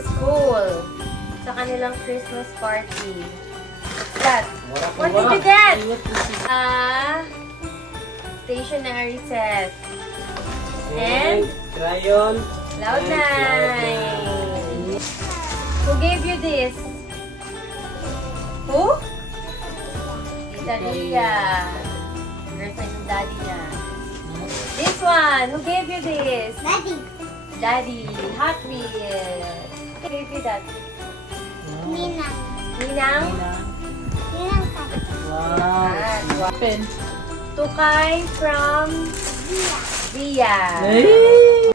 the school sa kanilang Christmas party. What's that? What did you get? Stationery set. And crayon. Cloud9. Who gave you this? Who? Tita Ria. Girlfriend ng daddy niya. This one. Who gave you this? Daddy. Daddy. Hot Wheels. Who gave you that? Ninang. Ninang? Ninang ka. Wow. Pen. Tukay from Via. Hey!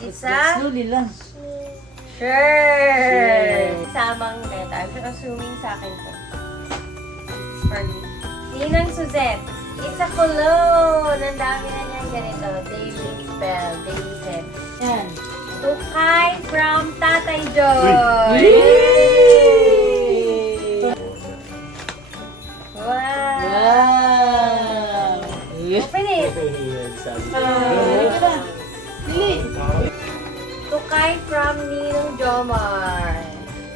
Isa? Slowly lang. Sure. Samang letter. I'm assuming sa akin to. For me. Ninang Suzette. It's a cologne. Ang dami na niyan ganito. Daily spell. Daily set. Yan. Tukay from Tatay Joy. Wow. Wow! Open it. Tukay from Ninong Jomar.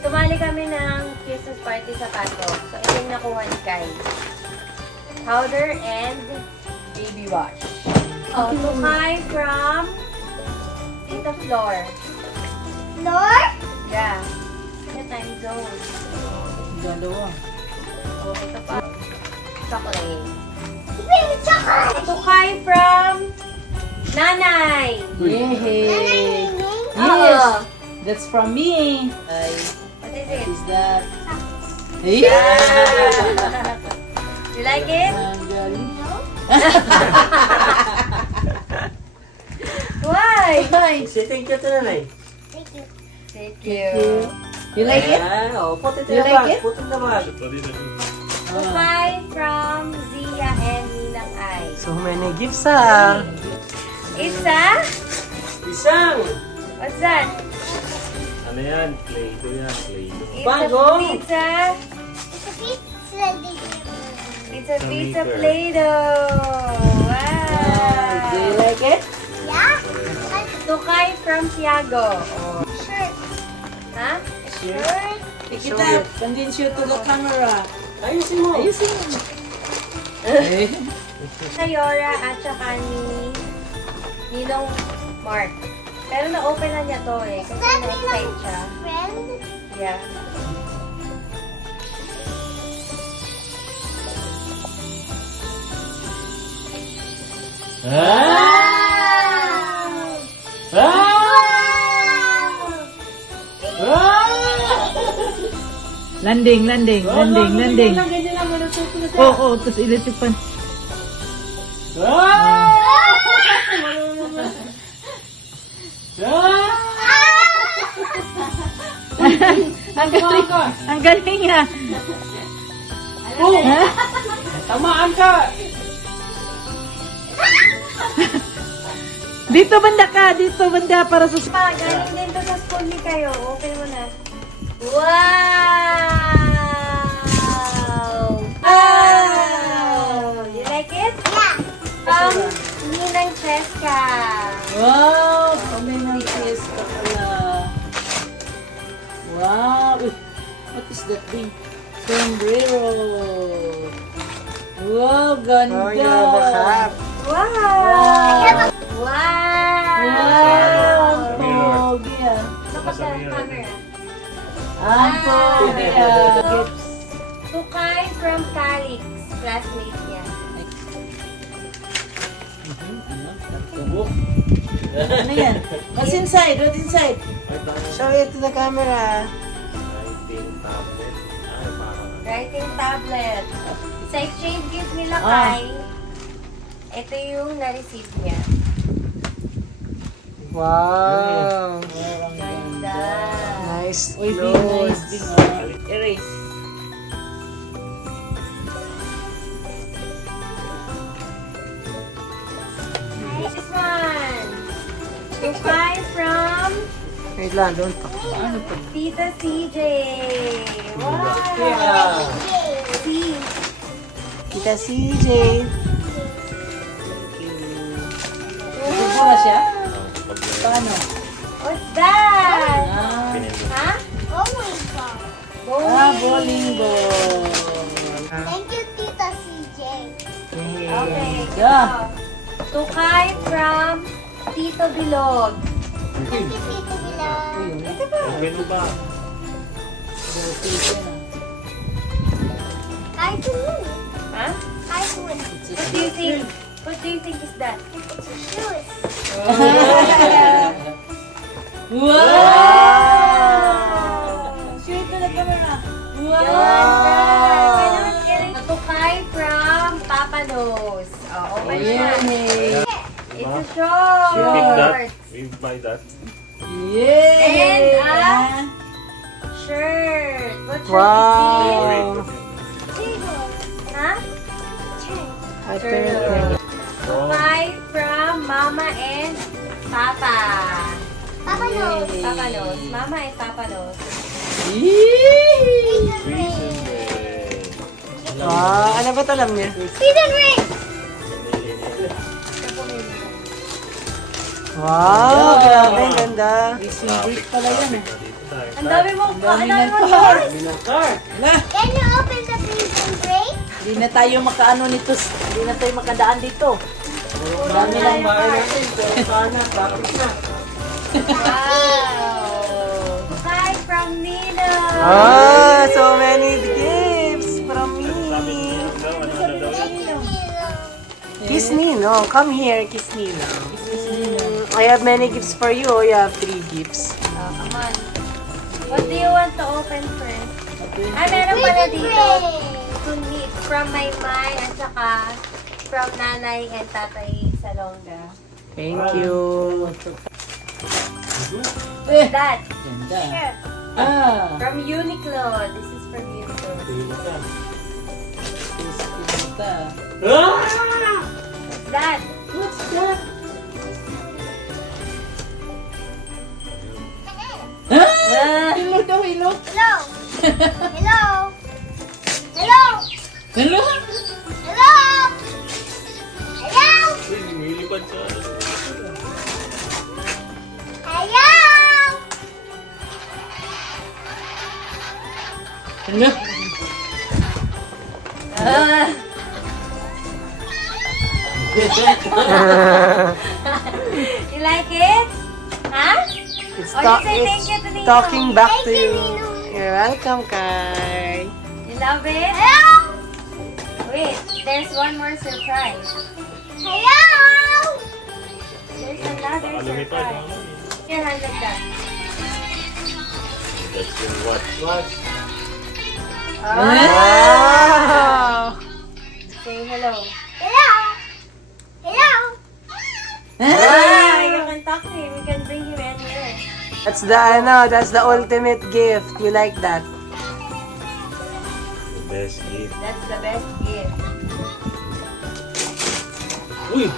Sumali kami ng Christmas party sa Patok. So, ito yung nakuha ni Kai. Powder and baby wash. Oh, tukay from Tita Flor. Lord? Yeah. The time zone. Dalawa. Oh, ito pa. Chocolate. Baby chocolate. Tukay from Nanay. Yay! Oo. Yes! That's from me. Ay, What is what it? is that? Hey! You like it? Ang galing. Why? Ay! Say thank you to nanay. Thank you. Thank You like it? Oh, put it in You the like bag. it? Put it in the bag. Tukay from Zia and Ninang Ai. So many gifts ah. Isa? Isang. What's that? Ano yan? Play-doh yan, Play-doh. It's Bago. a pizza. It's a pizza. It's a pizza maker. Play-Doh. Do you Wow. like it? Yeah? Tukay from Tiago. Shirt. Ha? Shirt. Pick it up. Convince you to the camera. Ayusin mo. Ayusin mo. Eh? Sa Yora at saka ni Ninong Mark. Pero na-open na niya to eh. Kasi That na-excite siya. friend. Yeah. Landing, landing, landing, landing. Ganyan lang, manututo na siya. Oo, tapos electric pan. Ang galing, ang galing niya. Oh! Tamaan ka! Dito banda para sa... Pa, galing din to sa school ni kayo. Open mo na. Wow! Wow! You like it? Yeah. Ninang Cheska. Wow! Kami ng fiesta pala. Wow! Uy, what is that thing? Sombrero! Wow, ganda! Oh, you have a hat. Wow! Wow! Wow! Ang pogi ah! Dapat sa camera. Ang pogi ah! Gifts. Tukay from Calix. Classmate niya. Ano yan? What's inside? What's inside? Show it to the camera. Writing tablet. Ay, parang Writing tablet. Sa exchange gift nila Ah. kay, ito yung na-receive niya. Wow. Ang Ganda. Nice Uy, bing, clothes. nice, bing. ah. Erase. This one. Tukay from Wait lang, doon pa. Tita CJ. Yeah. Wow. See. Kita CJ. Sigura siya? Paano? What's that? Ah, pinindot. Ha? Yeah. Tukay from Tito Bilog. Tito Bilog. Okay mo ba? Cartoon. Ha? Cartoon. What do you think? What do you think is that? It's a shoes. Wow! Sweet na camera. Ganda! Tukay from Papa Nose. Oh, open siya. Yay! It's a You pick that? short. We buy that. Yay! And, shirt. What shirt Wow. Wait. Turtle. is this? Ha? Turtle. Tukay from Mama and Papa. Papa knows. Papa Nose. Mama and Papa Nose. Yay! Reason Ray. Wow, ano ba ito alam niya? Season ring. Wow, grabe, ang ganda. Racing break pala yan eh. Ang dami mong Dami ng cards. car. Wala. Can you open the season break? Hindi na tayo makaano nito. Hindi na tayo makadaan dito. Dami lang bahay natin. Pero sana, tapos na. Wow. Tukay from Nina. Ah, so many gifts from Sabi me. niya daw, ano na daw yun? Kiss Nino, come here, kiss Nino. I have many gifts for you. Oh, you have 3 gifts. Oh, come on. What do you want to open first? Ah, meron pala Season dito. break. To me, from my mind at saka from nanay and tatay Salonga. Thank you. Eh! That, Ganda. Sure. Ah! from Uniqlo. This is from Uniqlo. Ganda. What's that? What's that? Ah, Hello daw, hello. Hello. Hello. Hello. Hello? Hello. Hello. Uy, lumilipad siya. Hello. Hello? ah. You like it? Huh? It's, Oh, you say thank you to Nino. talking back to Thank you, you. Nino. You're welcome, Kai. You love it? Hello. Wait, there's one more surprise. Hello. There's another Baka lumipad. surprise. Your hand like that. That's your watch. Wow! Say hello. Hello. Hello. Ah, you can talk to him. You can bring him anywhere. That's the ultimate gift. You like that? The best gift. That's the best gift. Uy!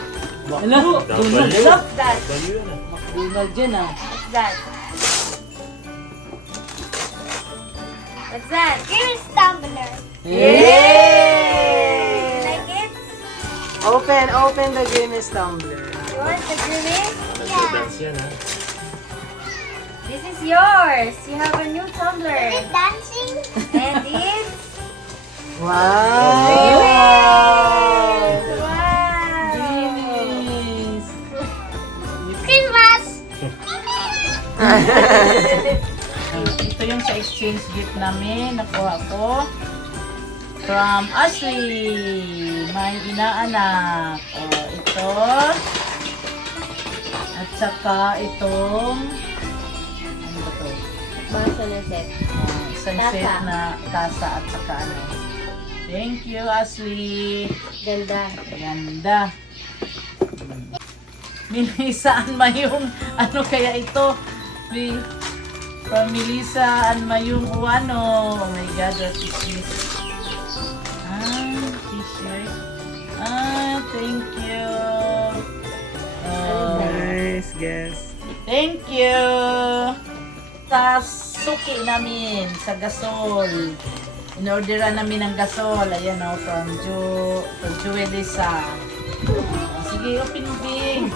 Hello? Double Donald yun. Duck. What's that? Bali yun ah. Donald dyan ah. What's that? What's that? Here's Tumbler. Yay! Like it? Open the Guinness tumbler. You want the grimace? Nagda-dance yan ah. This is yours. You have a new tumbler. Is it dancing? And it's... Wow! Wow! Yes. Christmas. Ito yung sa exchange gift namin. Nakuha ko. From Ashley. May inaanak. Ito. At saka itong ano ba to? Baso na set. Isang Tasa. set na tasa at saka ano. Thank you, Ashley. Ganda. Ganda. Milisaan ma yung ano kaya ito? From Melissa and Mayung Uwano. Oh my God, what is this? T-shirt. Thank you. Oh, Nice guess. thank you. Sa suki namin, sa gasol. In-orderan namin ng gasol. Ayan o, from Juelisa. Sige, open mo, Bing.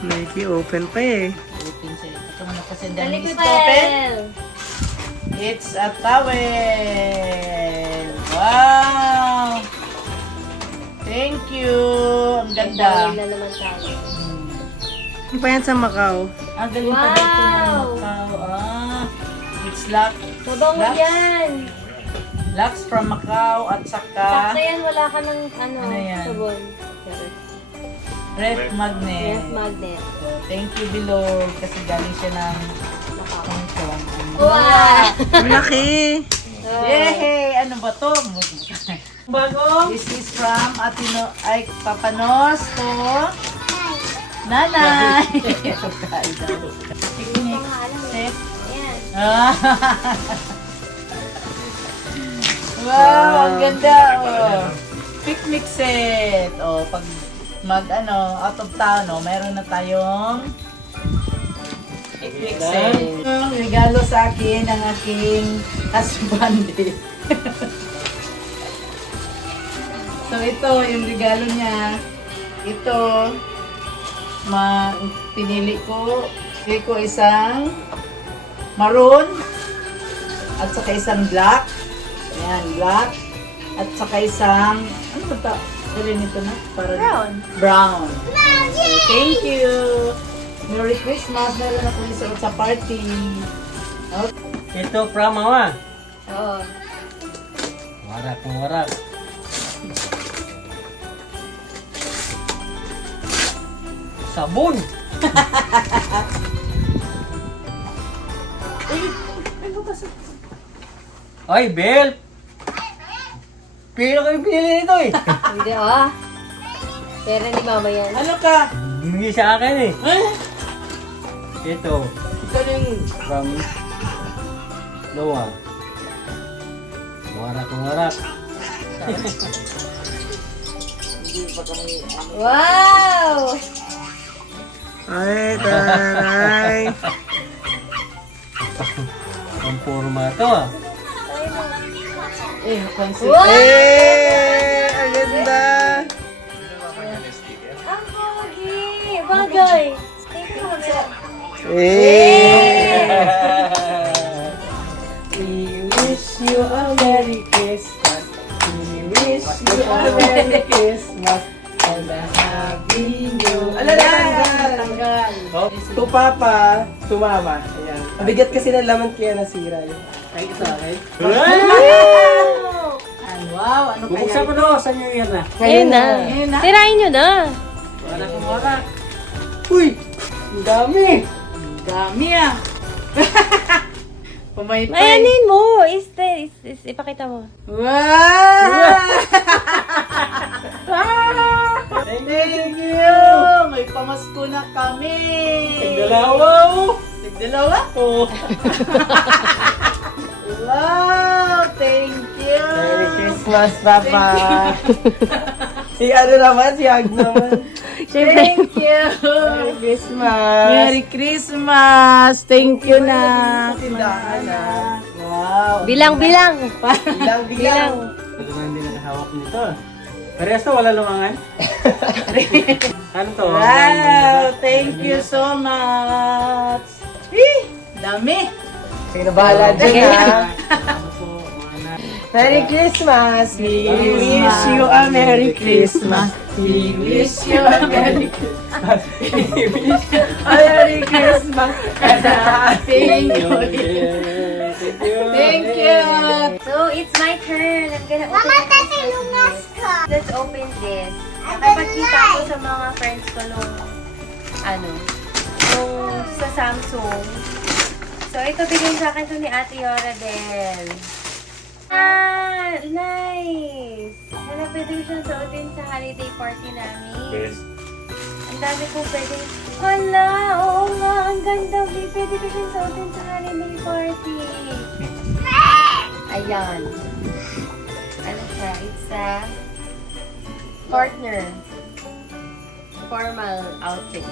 Mikey, open pa eh. Open siya. Ito mo na kasi The dami liquid is open. towel. It's a towel. Wow! Thank you. Ang Ganda. ganda. na naman tayo. Ano pa yan sa Macau? Ang galing pa dito ng Wow! Macau. It's Lux. Mabango Lux. yan. Lux from Macau at saka Sakto yan, wala ka ng Ano yan? sabon. Ref Magnet. Ref magnet. So, thank you, Bilog. Kasi galing siya ng Hong Kong. Wow! Ang laki. Yay! Ano ba to? Bago? This is from Atino, ay Papanos to Nanay. Picnic set. Ayan. Wow, ang ganda. Oh. Picnic set. Oh, pag out of town, meron na tayong picnic set. Ang regalo sa akin ng aking husband. So ito, yung regalo niya. Ito, pinili ko isang maroon at saka isang black. Ayan, black. At saka isang, ano ba ito? Dali nito na? Brown. Brown. So, thank you. Merry Christmas. Meron ako isuot sa party. Okay. Ito from Mama. Oo. Warak ng warak. Sabon. Ay, Bel! Pila kayo pili nito eh. Hindi, Pera ni mama yan. Ano ka? Hindi sa akin eh. Ito. Ito yung From Noah. Warak ng warak. hindi pa kami Wow! Ay, taray. Ang forma to ah. fancy. Wow! Ang ganda. Ang pogi! Bagay! Thank you, Mama. We wish you a Merry Christmas. We wish you a Merry Christmas and a Happy New Year. Tanggal. To Papa, to Mama. Ayan. Mabigat kasi ng laman kaya nasira yun. Ay, ito, okay? Wow, ano kaya? Bubuksan ko na. Saan nyo yan na? Ayun na. Ayun na. Sirain nyo na. Wala kong warak. Uy! Ang dami! Ang dami ah. Pumaypay. Ayanin mo. Ipakita mo. Wow! Thank you! May pamasko na kami! Dalawa! Tigdalawa? Oh. Wow! Thank you! Merry Christmas, Papa! Si ano naman, si Hag naman. Thank you! Merry Christmas! Merry Christmas! Thank you na! Tindahan na. Wow! Bilang-bilang. Bilang-bilang. Ito na hindi nakahawak nito. Parehas to, wala lumangan. Ano to? Wow! Thank you so much! Dami! Sino bahala dyan, ha? Salamat po, mga anak. Merry Christmas! We Christmas. wish you a Merry Christmas! We wish you a Merry Christmas! We wish you a Merry Christmas! and a Happy New Year! Thank you. Thank you! So, it's my turn. I'm gonna open Mama, the tatay, present. lunas ka. Let's open this. Ang Nakapagkita ganda. ko sa mga friends ko nung sa Samsung. So, ito bigay sa akin to ni Ate Yora din. Nice! Wala pwede ko siyang suotin sa holiday party namin. Best. Ang dami kong pwede. Hala! Oo nga! Ang ganda! Pwede ko siyang suotin sa holiday party. Ayan. Ano siya? It's a partner. Formal outfit.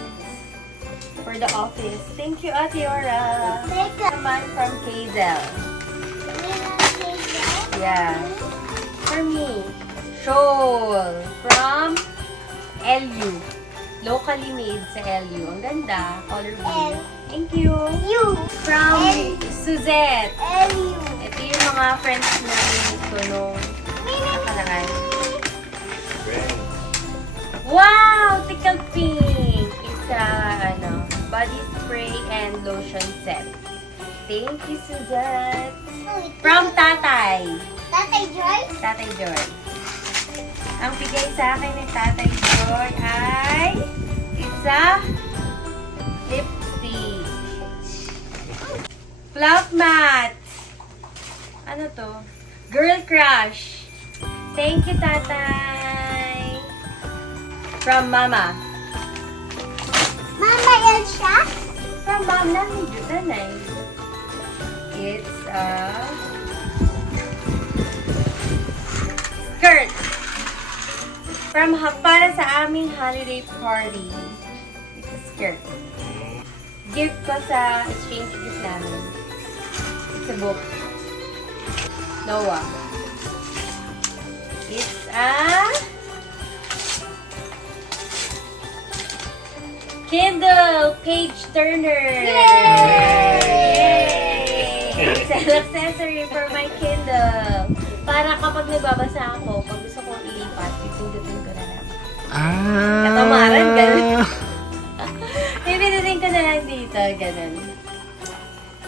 For the office. Thank you, Ate Yora. Teka. Naman from Kazel. Yeah. For me, shawl from LU. Locally made sa LU. Ang ganda. Color blue. Thank you. You. From Suzette. L-U. Ito yung mga friends namin ko nung nakaraan. Friends. Wow! Tickled Pink! It's a, body spray and lotion set. Thank you, Suzette. From Tatay. Tatay Joy? Tatay Joy. Ang bigay sa akin ni Tatay Joy ay it's a lipstick. Fluff mat. Ano to? Girl Crush. Thank you, Tatay. From Mama. Mama, yan siya? From Mom Nanay. It's a skirt. Para sa aming holiday party. It's a skirt. Gift ko sa exchange gift namin. It's a book. Noah. It's a Kindle page turner. Yay! It's an accessory for my Kindle. Para kapag nagbabasa ako, pag gusto kong ilipat, pipindutin ko na lang. Katamaran, ganun. Pipindutin ko na lang dito, ganun.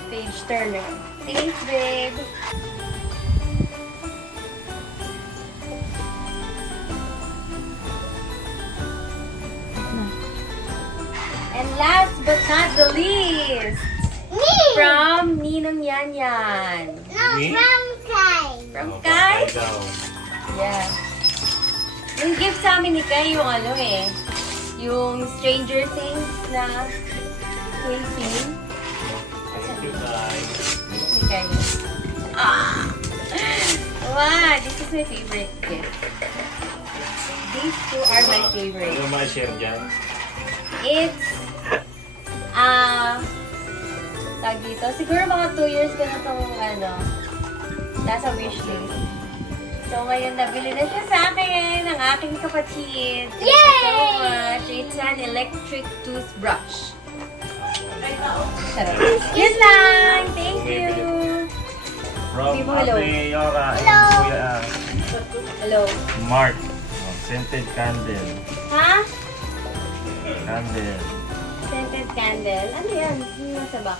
Page turner. Thanks, babe. And last but not the least, Me! from Ninong Yan Yan. No, from Kai. From Kai? Yeah. Yung gift sa amin ni Kai, yung yung Stranger Things na twin scene. Thank you, guys. Ni Kai. Ah! Wow, this is my favorite gift. These two are my favorite. Ano ma-share dyan? It's, tag dito, siguro mga 2 years ko na itong, nasa wishlist. So, ngayon, nabili na siya sa akin, ng aking kapatid. Thank you so much. It's an electric toothbrush. Sarap. Yun lang! Thank you! From Give mo hello. Ate Yora and Hello. Kuya Hello. Mark. Scented candle. Ha? Candle. Scented candle. Ano yan? Yung nasa box.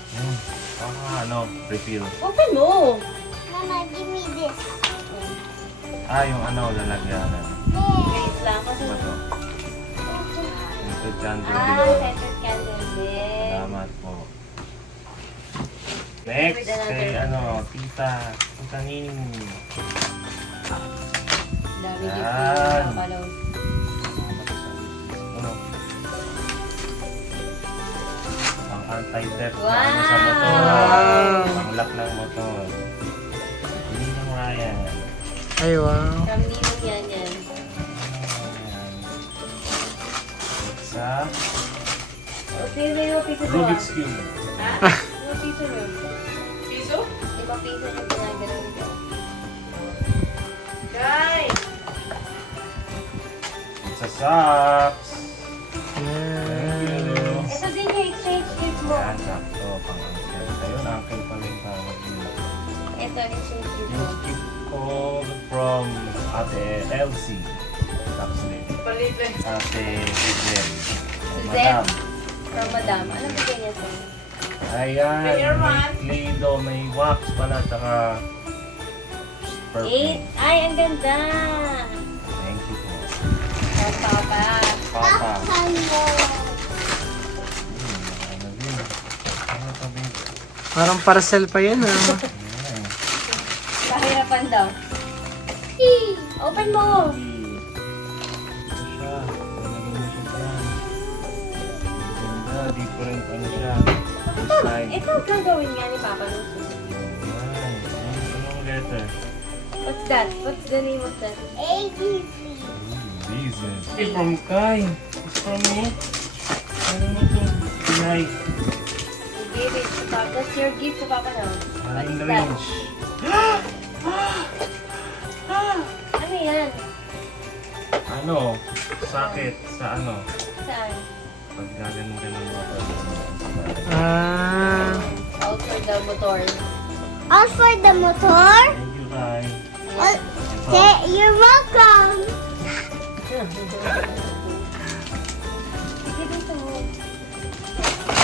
Refill. Open mo! Mama, give me this. Yung lalagyanan. Wait lang. Kasi, Ba to? Scented candle din. scented candle din. Salamat po. Next, With another kay Tita Ning. Dami Yan. gift yung Ang anti-theft Wow. sa motor. Ang lock ng motor. Hindi ng Ryan. Ay, wow. From Ninong Yan Yan. Sa Okay, may mga piso to Rubik's Cube. Ha? Mga piso nyo. Piso? 5 piso nyo ginagano'n ko. Guys! Sa socks. Yes. Ito din yung exchange gift mo. Yan, sakto. Pang-uncle. Ayun, uncle pa rin tawag nila. Ito, exchange gift mo. Yung gift ko from Ate Elsie. Socks din. Ate Suzette. Suzette. From Madam. Anong bigay niya sa'yo? Ayan, may Play-Doh, may wax pala, tsaka 8. perfume. Ay, ang ganda! Thank you po. From Papa. Papa. Hello. Ano din? Ano sabi? Parang parcel pa yan, ah. Ayan. Kahirapan daw. Open mo! Ito siya. Nalagyan mo siya dyan. Ganda, different ano siya. Design. Ito ang gagawin nga ni Papa nung susunod. Ayan. Anong letter? What's that? What's the name of that? ABC. Business. Hey, from Kai. It's from me. Ano mo ito? Pinay. You gave it to Papa. That's your gift to Papa now. What Aling is that? range. Ano yan? Ano? Sakit sa ano? Saan? Pag ganun-ganun mo pa. Ah. All for the motor. All for the motor? Thank you, Kai. All, Ito. say, you're welcome.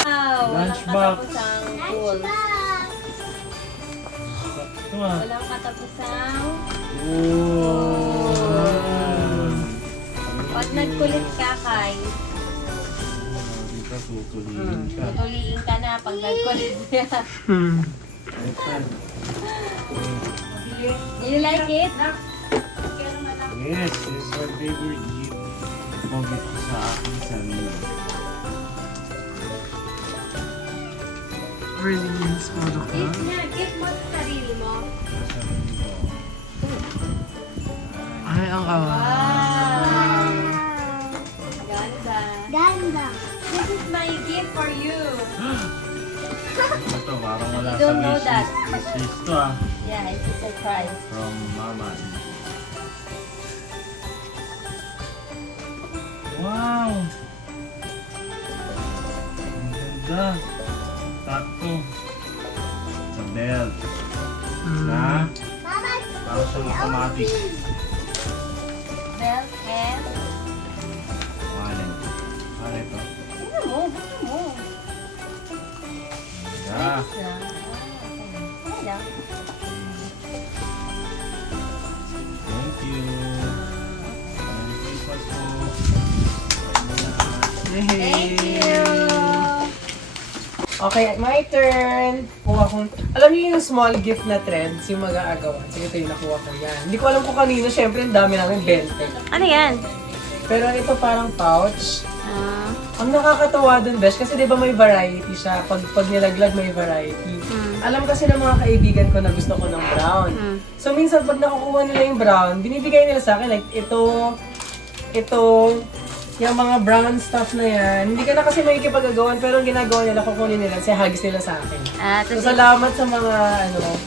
Wow, walang Lunchbox. katapusang tools. Ito ah. Walang katapusang... Oh. Pag nagkulit ka, Kai, Dito tutuliin ka. tutuliin ka na pag nagkulit ka. Do you like it? Yes, this is my favorite gift. Ito gift ko sa aking sarili. Really nice product, Gift na. Gift mo sa sarili mo. Sarili ko. Ay, ang awa. Wow! Ganda. Ganda. This is my gift for you. Ito, parang wala You sa don't know wishlist. that. Wishlist to ah. Yeah, it's a surprise. From Mama. Wow! Ang ganda. Sakto. Sa belt. Na? Mama, Para siyang automatic. Belt and... Wallet. Ano ito? Tignan mo, gusto mo. Yeah. Nice lang. Okay lang. Thank you. Merry Christmas po. Thank you! Okay, my turn. Kuha kong... Alam niyo yung small gift na trends, yung mag-aagawan. Sige, ito yung nakuha ko yan. Hindi ko alam kung kanino. Siyempre, ang dami namin 20. Ano yan? Pero ito parang pouch. Ang nakakatawa dun, Besh, kasi di ba may variety siya. Pag nilaglag, may variety. Alam kasi ng mga kaibigan ko na gusto ko ng brown. So, minsan pag nakukuha nila yung brown, binibigay nila sa akin, like, ito, yung mga brown stuff na yan. Hindi ka na kasi makikipag-agawan, pero ang ginagawa nila, kukunin nila, kasi hagis nila sa akin. So, salamat sa mga,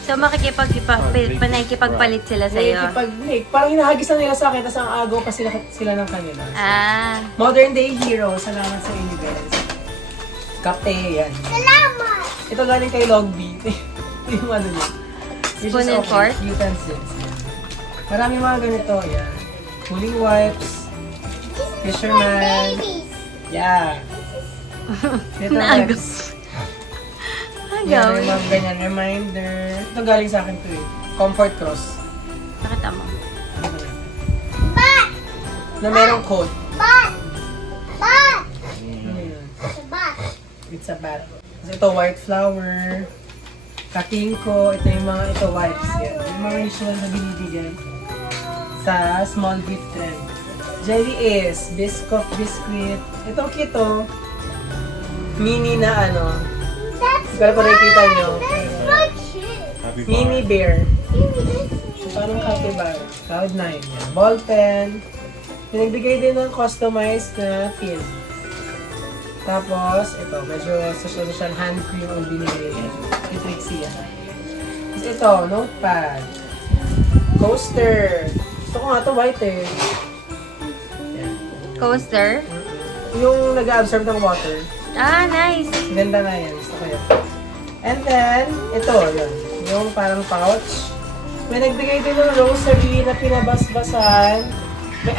So, makikipagpalit sila sa'yo? parang hinahagis na nila sa akin, tapos ang agaw pa sila ng kanila. Ah. Modern Day Hero, salamat sa inyo guys. Kapte, yan. salamat. Ito galing kay Logby. Yung ano niya. Which Spoon is and fork? Utensils. Yan. Marami mga ganito, yan. Cooling wipes. Fisherman. Babies. Yeah. Ito wipes. Yan, Gawin. yung mga ganyan. Reminder. Ito galing sa akin to eh. Comfort Cross. Nakita mo. Bat. Na merong code. Bat. Bat. Ano yun? It's a bat. It's a bat. Tapos ito, white flower. Katingko. Ito yung mga wipes. Yan. Yung mga usual na binibigyan sa small gift trend. Jelly is Biscoff biscuit. Ito kito. Mini na ano. That's Hindi ko nakikita nyo. so cute. Happy Mini birthday. bear. Give me this. Parang capybara. Cloud9. Yan. Ball pen. Pinagbigay din ng customized na pin. Tapos, ito. Medyo social hand cream ang binigay. Yung Trixie yan. Tapos ito, notepad. Coaster. Gusto ko nga ito white eh. Yan. Coaster? Yung nag-absorb ng water. Ah, nice. Ganda na yan. Gusto ko yan. And then, ito, yun. Yung parang pouch. May nagbigay din ng rosary na pinabasbasan. I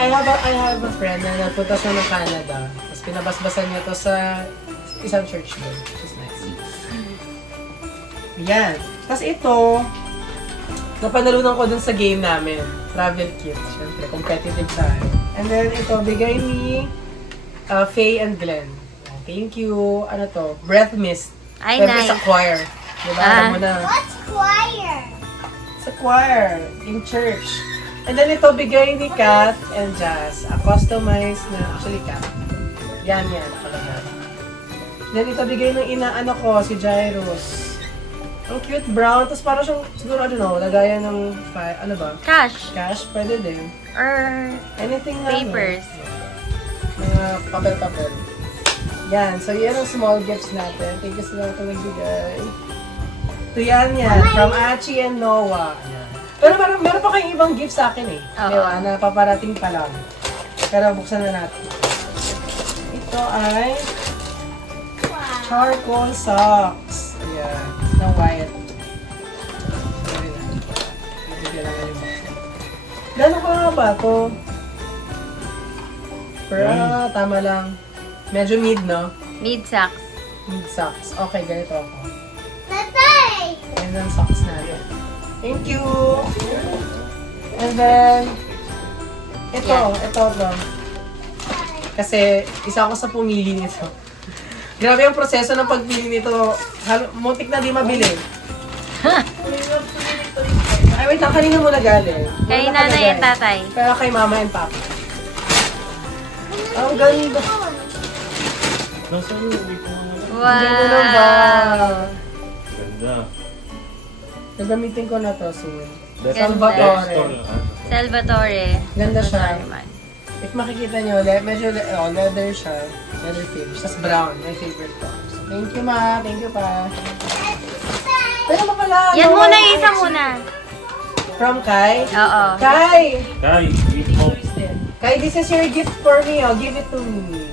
have a friend na nagpunta siya ng Canada. Tapos pinabasbasan niya to sa isang church doon. Which is nice. Yan. Tapos ito, napanalunan ko dun sa game namin. Travel kit. Siyempre, competitive tayo. And then ito, bigay ni Faye and Glenn. Thank you. Ano to? Breath mist. Ay, Siyempre nice. sa choir. Diba? Ah. Alam mo na. What's choir? Sa choir. In church. And then ito, bigay ni Kath and Jazz. A customized na, actually Kath. Yan. Nakalagay. Then ito, bigay ng inaano ko, si Jairus. Ang cute brown. Tapos parang siyang, siguro, I don't know, lagayan ng, ano ba? Cash. Cash, pwede din. Or Anything na, papers. Mga papel-papel. Yan. So, yan ang small gifts natin. Thank you sa lahat ng nagbigay. Ito yan. From Achi and Noah. Yan. Pero meron pa kayong ibang gifts sa akin eh. Oo. Diba? Na paparating pa lang. Pero buksan na natin. Ito ay charcoal socks. Ayan. Na white. Sorry na. Bigyan naman yung box. Gano'n ka nga ba ito? Pero tama lang. Medyo mid, no? Mid socks. Mid socks. Okay, ganito ako. Tatay! And then socks natin. Thank you! And then, ito. Kasi, isa ako sa pumili nito. Grabe ang proseso ng pagpili nito. Muntik na di mabili. Ay, wait lang. Kanina muna galing. Kay Wala nanay nakalagay. at tatay. Pero kay mama and papa. Ang ganda. Nasaan yung hindi ko nga wala? Wow! Ang ganda ng bag. Ganda. Gagamitin ko na to soon. That's Salvatore. store lang, ah. Salvatore. Ganda siya. naman. If makikita nyo, medyo leather siya. Leather finish. Tapos brown. My favorite to. So, thank you, ma. Thank you, pa. Pero pa pala. Yan no, muna, my isa ex- muna. From Kai? Oo. Kai! Kai, eat mo. Kai, this is your gift for me. Oh. Give it to me.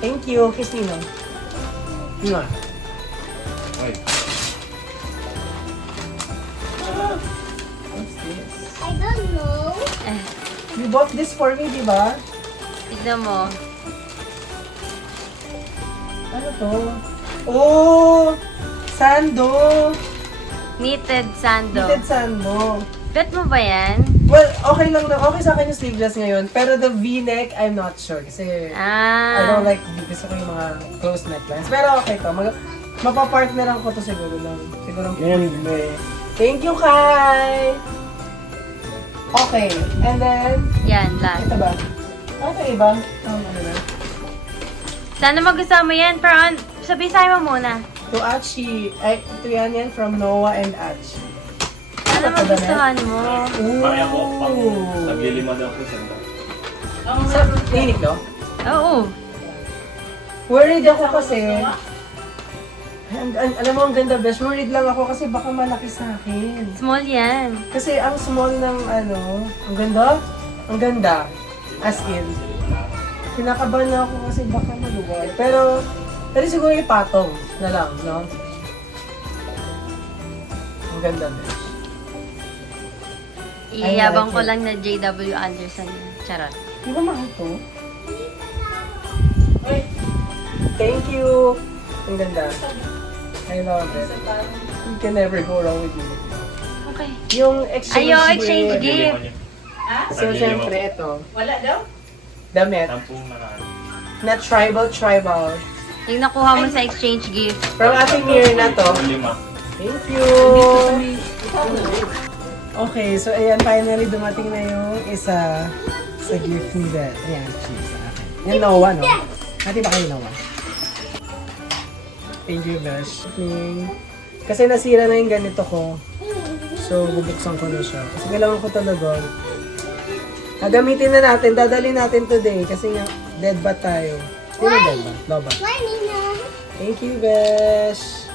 Thank you. Kiss me, no? Mwah. Wait. What's this? I don't know. You bought this for me, di ba? Tignan mo. Ano to? Oh! Sando! Knitted sando. Knitted sando. Bet mo ba yan? Well, okay lang na. Okay sa akin yung sleeveless ngayon. Pero the V-neck, I'm not sure. Kasi I don't like gusto ko yung mga close necklines. Pero okay to. Mapapartneran ko to siguro lang. Siguro. Ganda. Thank you, Kai! Okay. And then, Yan, last. ito ba? Ito iba? Ano na? Sana magustuhan mo yan, pero sabi sa'yo mo muna. To Achi. Ay, ito yan from Noah and Achi. Sana Ito ba, magustuhan mo. Maya ko, pang naglilima daw po siya. Sa clinic, no? Oo. Worried ako kasi. Alam mo, ang ganda, besh. Worried lang ako kasi baka malaki sa akin. Small yan. Kasi ang small ng ang ganda. Ang ganda. As in. Kinakabahan na ako kasi baka maluwal. Pero siguro ipatong na lang, no? Ang ganda, besh. Iyabang like ko it. lang na J.W. Anderson. Charot. Di ba mahal to? Thank you! Ang ganda. I love it. You can never go wrong with you. Okay. Yung exchange Ayo, exchange gift. gift. Naglilima niya. So, syempre, ito. Wala daw? Damit. Tampung na lang. Na tribal. Yung nakuha mo sa exchange gift. From Ate Mir na to. Lima. Thank you! Okay, so ayan, finally dumating na yung isa sa gift ni Beth. Ayan, cheese sa akin. Yung Noah, no? Hati ba kayo Noah? Thank you, Besh. Kasi nasira na yung ganito ko. So, bubuksan ko na siya. Kasi kailangan ko talaga. Gagamitin na natin, dadalhin natin today. Kasi nga, dead bat tayo. Sino dead bat? Lobat. Why, Nina? Thank you, Besh.